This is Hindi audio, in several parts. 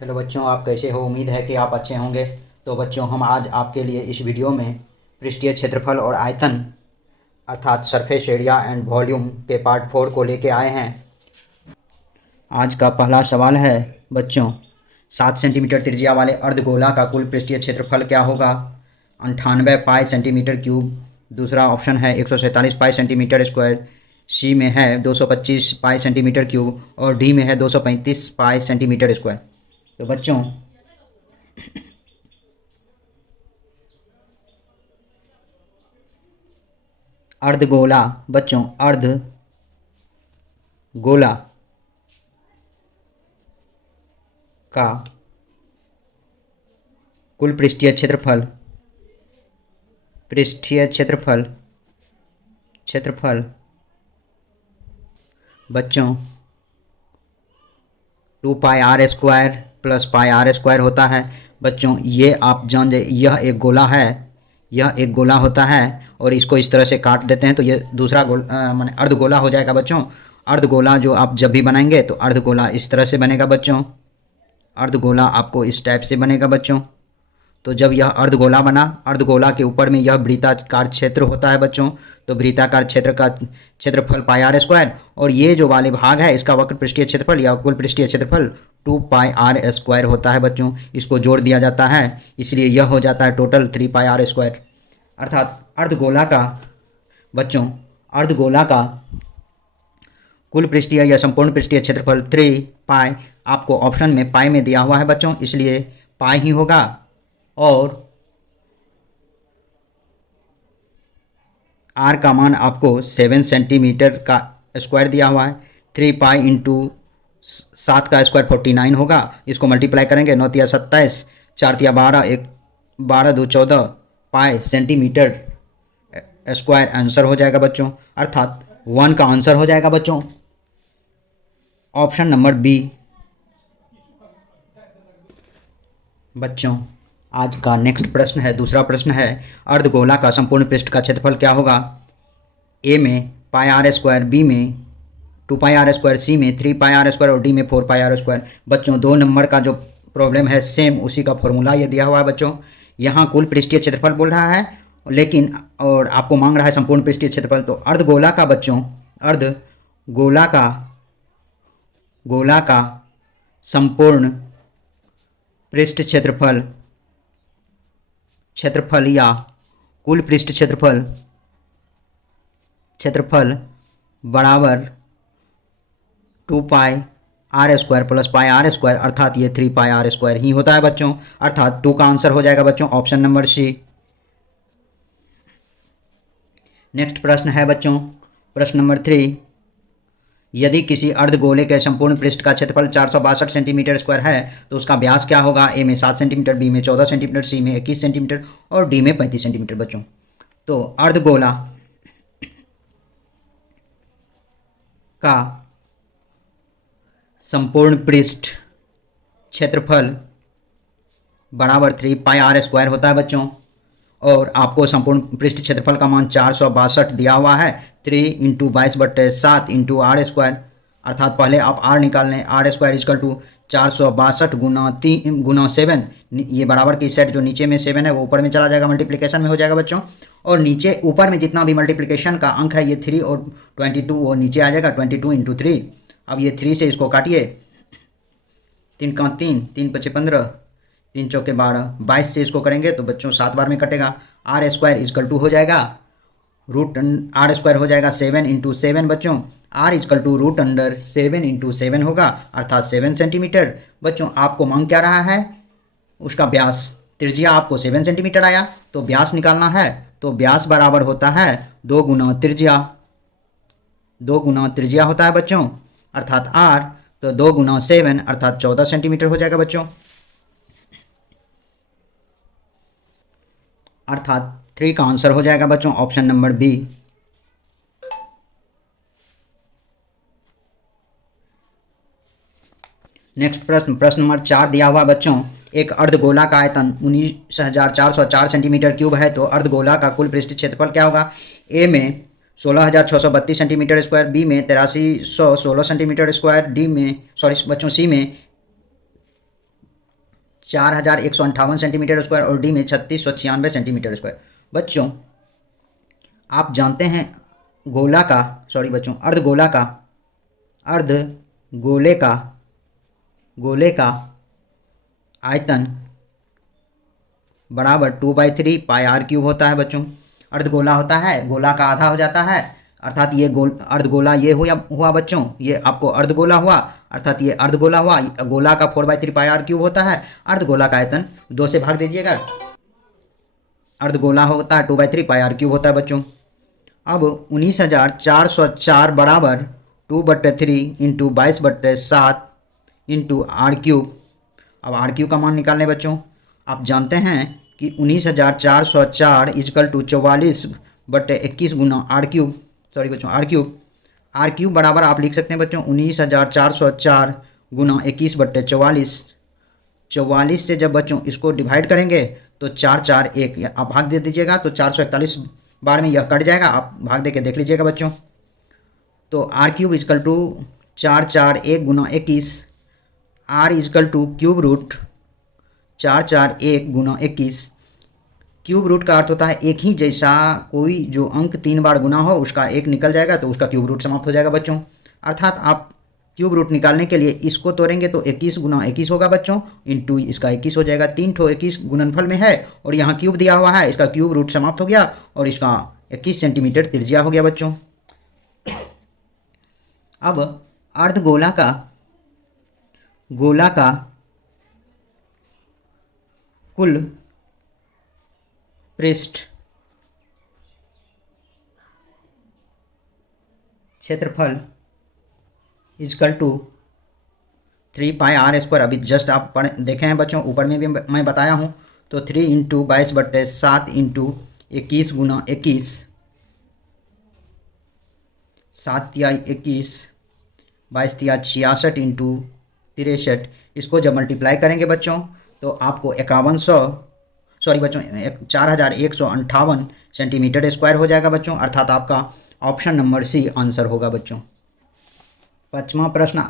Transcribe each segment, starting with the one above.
हेलो बच्चों, आप कैसे हो? उम्मीद है कि आप अच्छे होंगे। तो बच्चों, हम आज आपके लिए इस वीडियो में पृष्ठीय क्षेत्रफल और आयतन अर्थात सरफेस एरिया एंड वॉल्यूम के पार्ट 4 को लेके आए हैं। आज का पहला सवाल है बच्चों, 7 सेंटीमीटर त्रिज्या वाले अर्धगोला का कुल पृष्ठीय क्षेत्रफल क्या होगा? 98 पाई सेंटीमीटर क्यूब। दूसरा ऑप्शन है 147 पाई सेंटीमीटर स्क्वायर। सी में है 225 पाई सेंटीमीटर क्यूब और डी में है 235 पाई सेंटीमीटर स्क्वायर। तो बच्चों, अर्धगोला बच्चों अर्धगोला का कुल पृष्ठीय क्षेत्रफल बच्चों 2 pi r square plus pi r square होता है। बच्चों, ये आप जान जाए, यह एक गोला है, यह एक गोला होता है और इसको इस तरह से काट देते हैं तो ये दूसरा माने अर्धगोला हो जाएगा बच्चों। अर्धगोला जो आप जब भी बनाएंगे तो अर्धगोला इस तरह से बनेगा बच्चों। अर्धगोला आपको इस टाइप से बनेगा बच्चों। तो जब यह अर्धगोला बना, अर्धगोला के ऊपर में यह वृत्ताकार क्षेत्र होता है बच्चों। तो वृत्ताकार क्षेत्र का क्षेत्रफल पाई आर स्क्वायर और ये जो वाले भाग है इसका वक्र पृष्ठीय क्षेत्रफल या कुल पृष्ठीय क्षेत्रफल 2 पाई आर स्क्वायर होता है बच्चों। इसको जोड़ दिया जाता है, इसलिए यह हो जाता है टोटल 3 पाई आर स्क्वायर। अर्थात अर्धगोला का बच्चों, अर्धगोला का कुल पृष्ठीय या संपूर्ण पृष्ठीय क्षेत्रफल 3 पाई, आपको ऑप्शन में पाई में दिया हुआ है बच्चों, इसलिए पाई ही होगा। और आर का मान आपको 7 सेंटीमीटर का स्क्वायर दिया हुआ है। 3 पाई इंटू 7 का स्क्वायर 49 होगा। इसको मल्टीप्लाई करेंगे, 9 तिया 27, 4 तिया 12, 12 2 14 पाई सेंटीमीटर स्क्वायर आंसर हो जाएगा बच्चों। अर्थात 1 का आंसर हो जाएगा बच्चों ऑप्शन नंबर बी। बच्चों, आज का नेक्स्ट प्रश्न है, दूसरा प्रश्न है, अर्धगोला का संपूर्ण पृष्ठ का क्षेत्रफल क्या होगा? ए में पाई आर स्क्वायर, बी में 2 पाई आर स्क्वायर, सी में 3 पाई आर स्क्वायर और डी में 4 पाई आर स्क्वायर। बच्चों, 2 नंबर का जो प्रॉब्लम है सेम उसी का फॉर्मूला ये दिया हुआ है बच्चों। यहाँ कुल पृष्ठीय क्षेत्रफल बोल रहा है लेकिन और आपको मांग रहा है संपूर्ण पृष्ठीय क्षेत्रफल। तो अर्धगोला का बच्चों, गोला का संपूर्ण पृष्ठ क्षेत्रफल या कुल पृष्ठ क्षेत्रफल बराबर 2 pi r square plus pi r square, अर्थात ये 3 पाई आर स्क्वायर ही होता है बच्चों। अर्थात 2 का आंसर हो जाएगा बच्चों ऑप्शन नंबर सी। नेक्स्ट प्रश्न है बच्चों, प्रश्न नंबर 3, यदि किसी अर्धगोले के संपूर्ण पृष्ठ का क्षेत्रफल 462 सेंटीमीटर स्क्वायर है तो उसका व्यास क्या होगा? ए में 7 सेंटीमीटर, बी में 14 सेंटीमीटर, सी में 21 सेंटीमीटर और डी में 35 सेंटीमीटर बच्चों। तो अर्धगोला का संपूर्ण पृष्ठ क्षेत्रफल बराबर 3 पाई आर स्क्वायर होता है बच्चों। और आपको संपूर्ण पृष्ठ क्षेत्रफल का मान 462 दिया हुआ है। 3 इंटू 22/7 इंटू आर स्क्वायर, अर्थात पहले आप आर निकाल लें। आर स्क्वायर इजकल टू 462 गुना 7, ये बराबर की सेट जो नीचे में 7 है वो ऊपर में चला जाएगा, मल्टीप्लिकेशन में हो जाएगा बच्चों। और नीचे ऊपर में जितना भी मल्टीप्लिकेशन का अंक है ये 3 और 22 वो नीचे आ जाएगा, 22 इंटू 3। अब ये 3 से इसको काटिए, 3 का 3, 3 पचे 15, 3 चौके 12, 22 से इसको करेंगे तो बच्चों 7 बार में कटेगा। आर स्क्वायर इजकल टू हो जाएगा रूट आर स्क्वायर हो जाएगा 7 इंटू 7 बच्चों। R is equal to root under 7 into 7 होगा, अर्थात 7 सेंटीमीटर। बच्चों, आपको मांग क्या रहा है? उसका व्यास, त्रिज्या आपको 7 सेंटीमीटर आया तो व्यास निकालना है। तो व्यास बराबर होता है 2 गुना त्रिज्या होता है बच्चों, अर्थात आर। तो 2 गुना 7 अर्थात 14 सेंटीमीटर हो जाएगा बच्चों। अर्थात 3 का आंसर हो जाएगा बच्चों ऑप्शन नंबर बी। नेक्स्ट प्रश्न नंबर 4 दिया हुआ बच्चों, एक अर्धगोला का आयतन 19,404 सेंटीमीटर क्यूब है तो अर्धगोला का कुल पृष्ठ क्षेत्रफल क्या होगा? ए में 16,632 सेंटीमीटर स्क्वायर, बी में 8316 सेंटीमीटर स्क्वायर, डी में सी में 4158 सेंटीमीटर स्क्वायर और डी में 3696 सेंटीमीटर स्क्वायर। बच्चों आप जानते हैं गोला का गोले का आयतन बराबर 2/3 पाई आर क्यूब होता है बच्चों। अर्धगोला होता है, गोला का आधा हो जाता है, अर्थात ये अर्धगोला ये हुआ बच्चों, ये आपको अर्धगोला हुआ, अर्थात ये अर्धगोला हुआ। गोला का 4/3 पाई आर क्यूब होता है, अर्धगोला का आयतन 2 से भाग दीजिएगा, अर्धगोला होता है 2/3 पाई आर क्यूब होता है बच्चों। अब 19,404 बराबर 2/3 इंटू 22/7 इंटू आर क्यूब। अब आर क्यूब का मान निकालने बच्चों, आप जानते हैं कि 19,404 इजकल टू 44/21 गुना आर क्यूब बराबर आप लिख सकते हैं बच्चों 19,404 गुना 21/44। 44 से जब बच्चों इसको डिवाइड करेंगे तो 4 4 1 आप भाग दे दीजिएगा तो 441 बार में यह कट जाएगा, आप भाग दे के देख लीजिएगा बच्चों। तो आर क्यूब इजकल टू 4 4 1 गुना 21, r is equal to cube root 4 4 1 गुना 21। क्यूब रूट का अर्थ होता है एक ही जैसा कोई जो अंक 3 बार गुना हो उसका एक निकल जाएगा तो उसका क्यूब रूट समाप्त हो जाएगा बच्चों। अर्थात आप क्यूब रूट निकालने के लिए इसको तोड़ेंगे तो 21 गुना 21 होगा बच्चों, इंटू इसका 21 हो जाएगा। 3 ठो 21 गुणनफल में है और यहाँ क्यूब दिया हुआ है, इसका क्यूब रूट समाप्त हो गया और इसका 21 सेंटीमीटर त्रिज्या हो गया बच्चों। अब अर्धगोला का कुल पृष्ठ क्षेत्रफल is equal to 3 pi r square. अभी जस्ट आप देखे हैं बच्चों, ऊपर में भी मैं बताया हूँ। तो 3 इंटू 22/7 इंटू 21 गुना 21, 7 तिया 21, 22 तिया 66 इंटू 63। इसको जब मल्टीप्लाई करेंगे बच्चों तो आपको 4158 सेंटीमीटर स्क्वायर हो जाएगा बच्चों, अर्थात आपका ऑप्शन नंबर सी आंसर होगा बच्चों। 5वां प्रश्न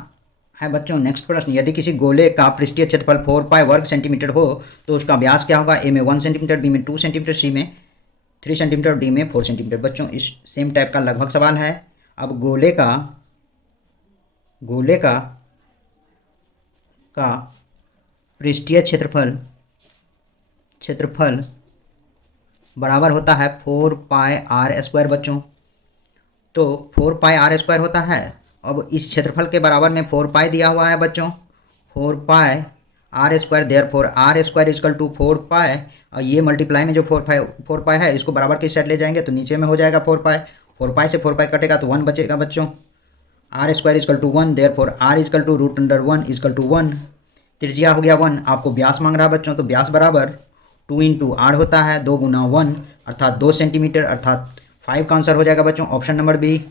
है बच्चों, नेक्स्ट प्रश्न, यदि किसी गोले का पृष्ठीय क्षेत्रफल 4 पाई वर्ग सेंटीमीटर हो तो उसका व्यास क्या होगा? ए में 1 सेंटीमीटर, बी में 2 सेंटीमीटर, सी में 3 सेंटीमीटर, डी में 4 सेंटीमीटर। बच्चों इस सेम टाइप का लगभग सवाल है। अब गोले का पृष्ठीय क्षेत्रफल बराबर होता है 4 पाई आर स्क्वायर बच्चों। तो 4 पाई आर स्क्वायर होता है। अब इस क्षेत्रफल के बराबर में 4 पाई दिया हुआ है बच्चों, 4 pi r square, therefore r square is equal to 4 pi, और ये मल्टीप्लाई में जो 4 पाई है इसको बराबर की साइड ले जाएंगे तो नीचे में हो जाएगा 4 पाई। 4 पाई से 4 पाई कटेगा तो 1 बचेगा बच्चों। R square is equal to 1, therefore r is equal to √1 is equal to 1। त्रिज्या हो गया 1। आपको व्यास मांग रहा है बच्चों, तो व्यास बराबर 2 इंटू आर होता है, 2 गुना 1 अर्थात 2 सेंटीमीटर, अर्थात 5 का आंसर हो जाएगा बच्चों, ऑप्शन नंबर बी।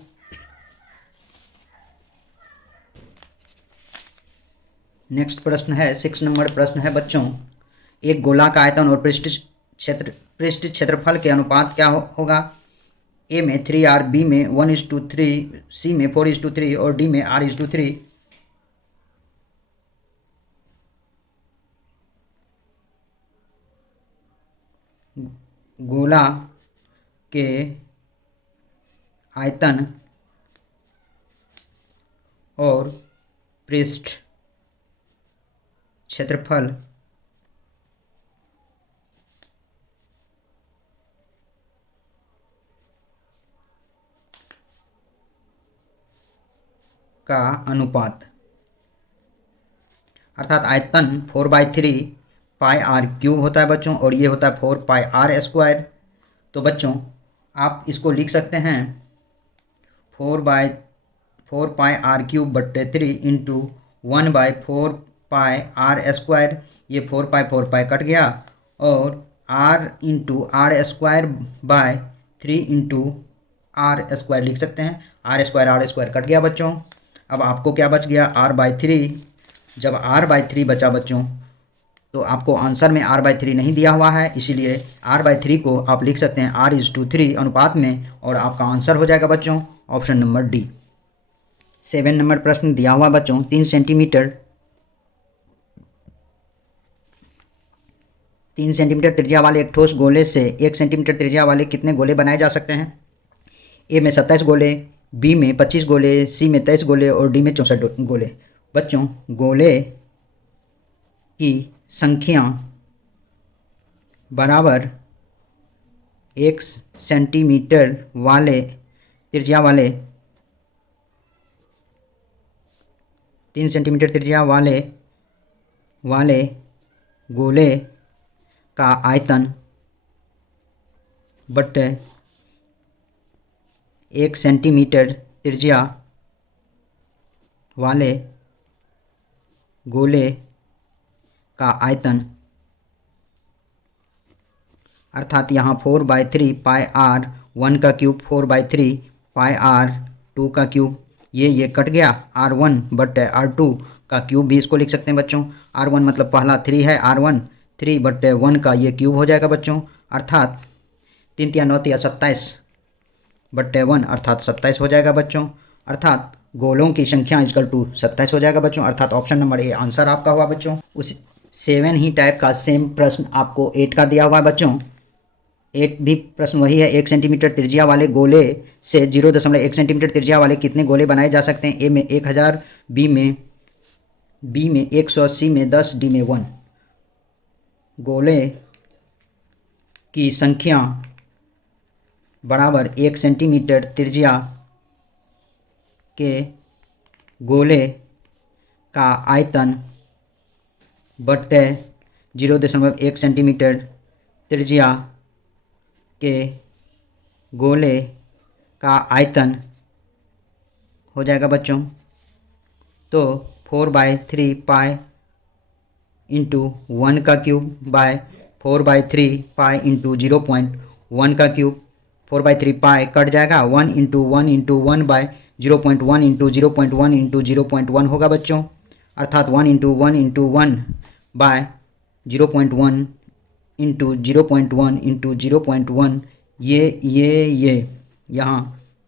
नेक्स्ट प्रश्न है 6 नंबर प्रश्न है बच्चों, एक गोला का आयतन और पृष्ठ क्षेत्रफल के अनुपात क्या होगा? ए में 3r, बी में 1:3, सी में 4:3 और डी में r:3। गोला के आयतन और पृष्ठ क्षेत्रफल का अनुपात, अर्थात आयतन 4/3 पाई आर क्यूब होता है बच्चों और ये होता है 4 पाई आर स्क्वायर। तो बच्चों आप इसको लिख सकते हैं 4 पाई आर क्यूब बट्टे 3 इंटू 1/4 पाई आर स्क्वायर। ये 4 पाई कट गया और r into r square by 3 into r square लिख सकते हैं। आर स्क्वायर कट गया बच्चों। अब आपको क्या बच गया? r/3। जब r/3 बचा बच्चों तो आपको आंसर में r/3 नहीं दिया हुआ है, इसीलिए r/3 को आप लिख सकते हैं r:3 अनुपात में और आपका आंसर हो जाएगा बच्चों ऑप्शन नंबर डी। 7 नंबर प्रश्न दिया हुआ बच्चों, 3 सेंटीमीटर 3 सेंटीमीटर त्रिज्या वाले एक ठोस गोले से 1 सेंटीमीटर त्रिज्या वाले कितने गोले बनाए जा सकते हैं? ए में 27 गोले, बी में 25 गोले, सी में 23 गोले और डी में 64 गोले। बच्चों, गोले की संख्या बराबर 1 सेंटीमीटर वाले त्रिज्या वाले 3 सेंटीमीटर त्रिज्या वाले गोले का आयतन बटे 1 सेंटीमीटर त्रिज्या वाले गोले का आयतन, अर्थात यहाँ 4/3 पाई r 1 का क्यूब, 4/3 पाई r 2 का क्यूब, ये कट गया। r1 बटे r2 का क्यूब भी इसको लिख सकते हैं बच्चों। r1 मतलब पहला 3 है, r1 3 बटे 1 का ये क्यूब हो जाएगा बच्चों, अर्थात 3 या 9 या 27 बटे 1 अर्थात 27 हो जाएगा बच्चों। अर्थात गोलों की संख्या इक्वल टू 27 हो जाएगा बच्चों, अर्थात ऑप्शन नंबर ए आंसर आपका हुआ बच्चों। उस 7 ही टाइप का सेम प्रश्न आपको 8 का दिया हुआ है बच्चों। 8 भी प्रश्न वही है, 1 सेंटीमीटर त्रिज्या वाले गोले से 0.1 सेंटीमीटर त्रिज्या वाले कितने गोले बनाए जा सकते हैं? ए में 1000, बी में 100, सी में 10, डी में 1। गोले की संख्या बराबर 1 सेंटीमीटर त्रिज्या के गोले का आयतन बटे 0.1 सेंटीमीटर त्रिज्या के गोले का आयतन हो जाएगा बच्चों। तो 4/3 पाई इंटू 1 का क्यूब बाय 4/3 पाई इंटू 0.1 का क्यूब, 4/3 पाई कट जाएगा, 1 into 1 into 1 by 0.1 into 0.1 into 0.1 होगा बच्चों, अर्थात 1 into 1 into 1 by 0.1 into 0.1 into 0.1, ये यहाँ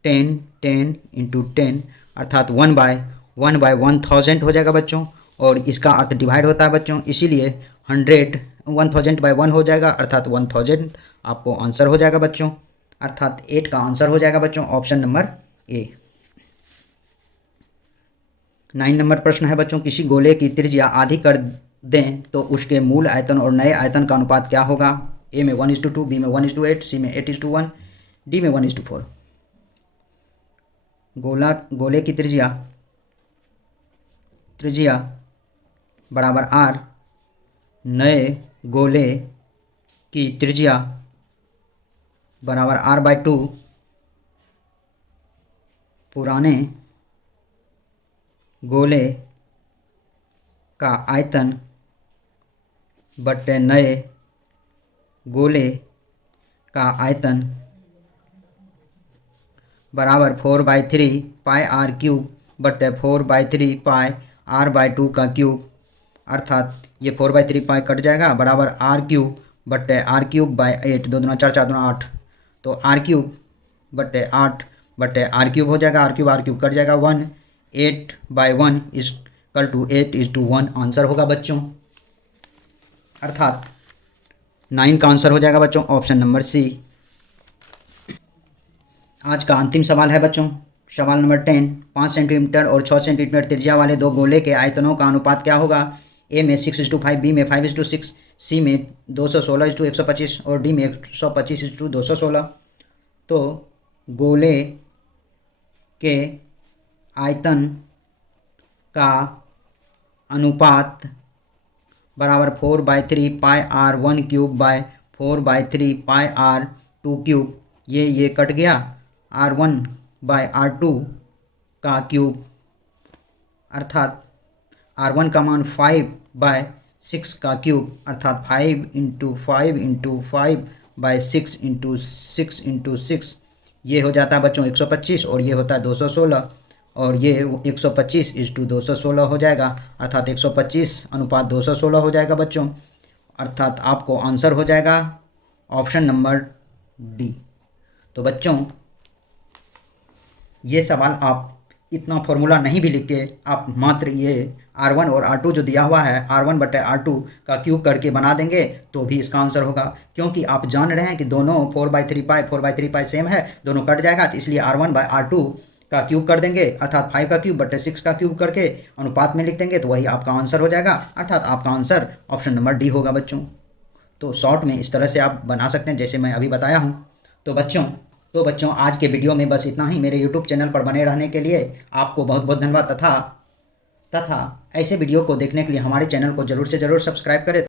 10 इंटू 10 अर्थात 1/1000 हो जाएगा बच्चों। और इसका अर्थ डिवाइड होता है बच्चों, इसीलिए 1000/1 हो जाएगा, अर्थात 1000 आपको आंसर हो जाएगा बच्चों, अर्थात 8 का आंसर हो जाएगा बच्चों, ऑप्शन नंबर ए। 9 नंबर प्रश्न है बच्चों, किसी गोले की त्रिज्या आधी कर दें तो उसके मूल आयतन और नए आयतन का अनुपात क्या होगा? ए में 1:2, बी में 1:8, सी में 8:1, डी में 1:4। गोले की त्रिज्या बराबर r, नए गोले की त्रिज्या बराबर r/2, पुराने गोले का आयतन बटे नए गोले का आयतन बराबर 4/3 पाई r क्यूब बटे 4/3 पाई r/2 का क्यूब, अर्थात ये 4/3 पाई कट जाएगा, बराबर r क्यूब बटे r क्यूब बाई 8, 2 दूना 4, 4 दूना 8, तो r क्यूब बटे 8 बटे r क्यूब हो जाएगा, r क्यूब कट जाएगा, 1 8/1 इक्वल टू 8:1 आंसर होगा बच्चों, अर्थात 9 का आंसर हो जाएगा बच्चों, ऑप्शन नंबर सी। आज का अंतिम सवाल है बच्चों, सवाल नंबर 10, 5 सेंटीमीटर और 6 सेंटीमीटर त्रिज्या वाले दो गोले के आयतनों का अनुपात क्या होगा? ए में 6:5, बी में 5:6, सी में 216:125 और डी में 125:216। तो गोले के आयतन का अनुपात बराबर 4/3 पाई r1 cube by 4/3 pi r2 cube, ये कट गया, r1/r2 का क्यूब, अर्थात r1 का मान 5/6 का क्यूब, अर्थात 5 इंटू 5 इंटू 5/6 इंटू 6 इंटू 6, ये हो जाता है बच्चों 125 और ये होता है 216 और ये 125:216 हो जाएगा, अर्थात 125:216 हो जाएगा बच्चों, अर्थात आपको आंसर हो जाएगा ऑप्शन नंबर डी। तो बच्चों ये सवाल आप इतना फॉर्मूला नहीं भी लिख के आप मात्र ये R1 और R2 जो दिया हुआ है R1 बटे R2 का क्यूब करके बना देंगे तो भी इसका आंसर होगा, क्योंकि आप जान रहे हैं कि दोनों 4/3 सेम है, दोनों कट जाएगा, तो इसलिए R1/R2 का क्यूब कर देंगे, अर्थात 5 का क्यूब बटे 6 का क्यूब करके अनुपात में लिख देंगे, तो वही आपका आंसर हो जाएगा, अर्थात आपका आंसर ऑप्शन नंबर डी होगा बच्चों। तो शॉर्ट में इस तरह से आप बना सकते हैं जैसे मैं अभी बताया हूँ। तो बच्चों आज के वीडियो में बस इतना ही। मेरे यूट्यूब चैनल पर बने रहने के लिए आपको बहुत बहुत धन्यवाद, तथा ऐसे वीडियो को देखने के लिए हमारे चैनल को ज़रूर से ज़रूर सब्सक्राइब करें।